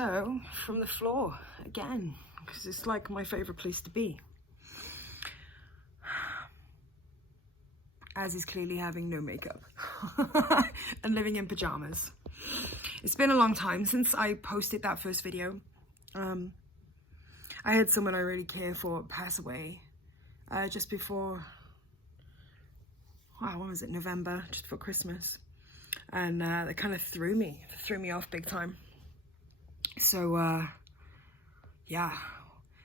So from the floor again, because it's like my favorite place to be. Az is clearly having no makeup and living in pajamas. It's been a long time since I posted that first video. I had someone I really care for pass away just before, wow, when was it? November, just before Christmas. And that kind of threw me off big time. So yeah,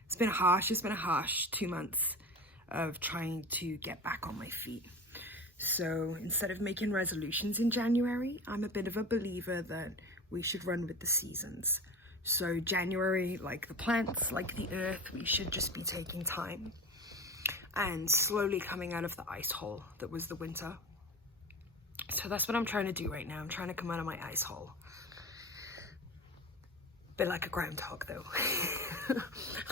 it's been a harsh 2 months of trying to get back on my feet. So instead of making resolutions in January, I'm a bit of a believer that we should run with the seasons. So January, like the plants, like the earth, we should just be taking time and slowly coming out of the ice hole that was the winter. So that's what I'm trying to do right now. I'm trying to come out of my ice hole. Bit like a groundhog though.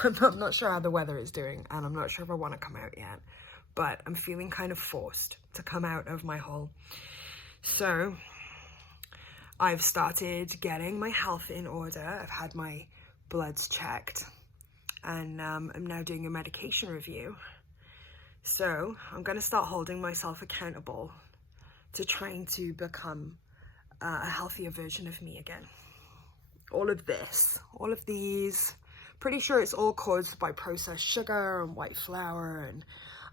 I'm not sure how the weather is doing, and I'm not sure if I want to come out yet, but I'm feeling kind of forced to come out of my hole. So I've started getting my health in order. I've had my bloods checked, and I'm now doing a medication review. So I'm going to start holding myself accountable to trying to become a healthier version of me again. All of these, pretty sure it's all caused by processed sugar and white flour, and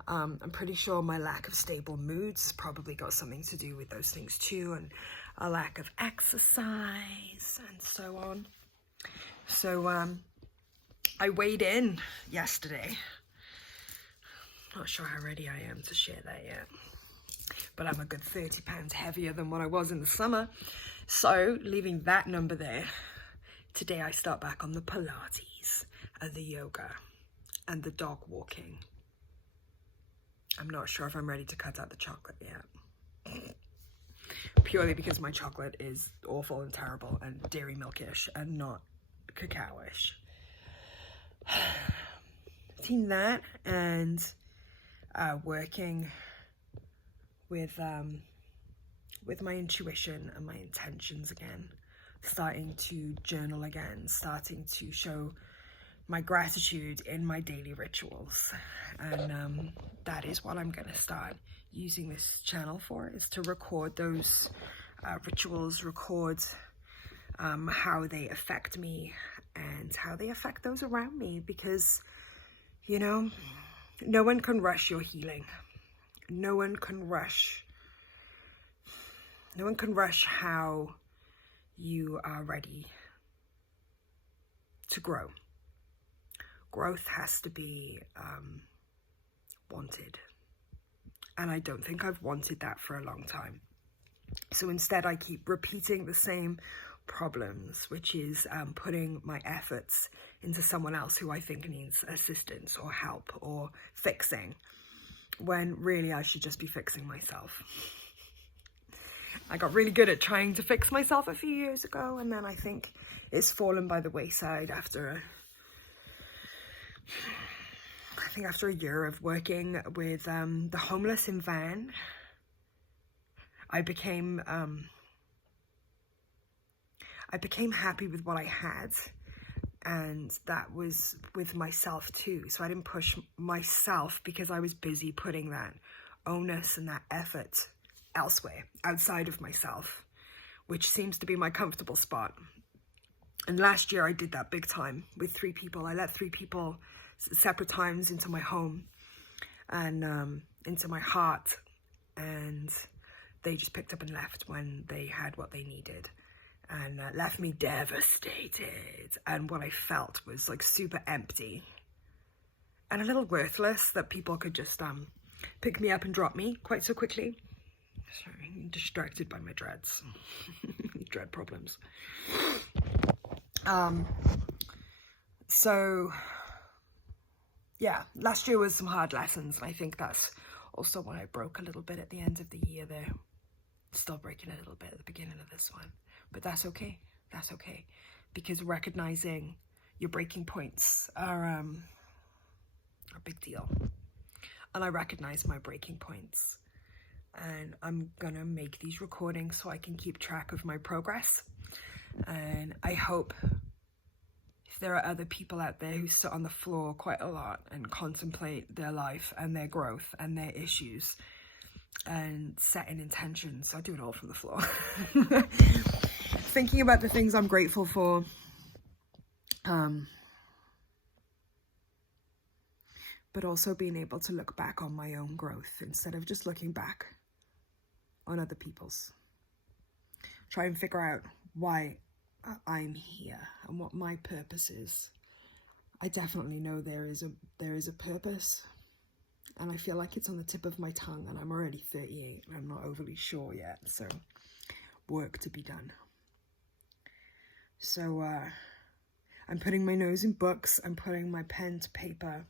I'm pretty sure my lack of stable moods probably got something to do with those things too, and a lack of exercise and so on. So I weighed in yesterday. Not sure how ready I am to share that yet, but I'm a good 30 pounds heavier than what I was in the summer. So leaving that number there, today I start back on the Pilates and the yoga and the dog walking. I'm not sure if I'm ready to cut out the chocolate yet. Purely because my chocolate is awful and terrible and dairy milkish and not cacao-ish. Between that and working with my intuition and my intentions again, starting to journal again, starting to show my gratitude in my daily rituals, and that is what I'm going to start using this channel for, is to record those rituals, record how they affect me and how they affect those around me, because, you know, no one can rush your healing. No one can rush how you are ready to grow. Growth has to be wanted. And I don't think I've wanted that for a long time. So instead I keep repeating the same problems, which is putting my efforts into someone else who I think needs assistance or help or fixing, when really I should just be fixing myself. I got really good at trying to fix myself a few years ago, and then I think it's fallen by the wayside after a year of working with the homeless in Van. I became happy with what I had, and that was with myself too. So I didn't push myself because I was busy putting that onus and that effort elsewhere, outside of myself, which seems to be my comfortable spot. And last year I did that big time with 3 people. I let 3 people separate times into my home and into my heart, and they just picked up and left when they had what they needed, and left me devastated. And what I felt was like super empty and a little worthless, that people could just pick me up and drop me quite so quickly. Sorry, I'm distracted by my dreads. Dread problems. So yeah, last year was some hard lessons, and I think that's also why I broke a little bit at the end of the year there. Still breaking a little bit at the beginning of this one, but that's okay. That's okay, because recognizing your breaking points are a big deal. And I recognize my breaking points, and I'm gonna make these recordings so I can keep track of my progress. And I hope there are other people out there who sit on the floor quite a lot and contemplate their life and their growth and their issues and setting intentions. I do it all from the floor. Thinking about the things I'm grateful for. But also being able to look back on my own growth instead of just looking back on other people's. Try and figure out why I'm here and what my purpose is. I definitely know there is a purpose, and I feel like it's on the tip of my tongue, and I'm already 38 and I'm not overly sure yet, so work to be done. So I'm putting my nose in books, I'm putting my pen to paper,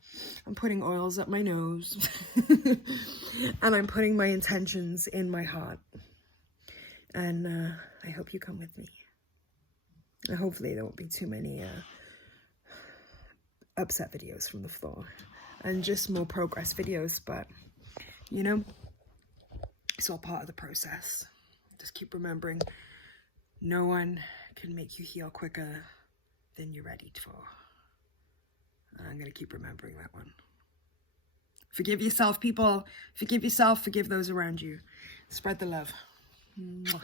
I'm putting oils up my nose, and I'm putting my intentions in my heart. And I hope you come with me. And hopefully there won't be too many upset videos from the floor, and just more progress videos, but you know, it's all part of the process. Just keep remembering, no one can make you heal quicker than you're ready for. I'm going to keep remembering that one. Forgive yourself, people. Forgive yourself. Forgive those around you. Spread the love. Mwah.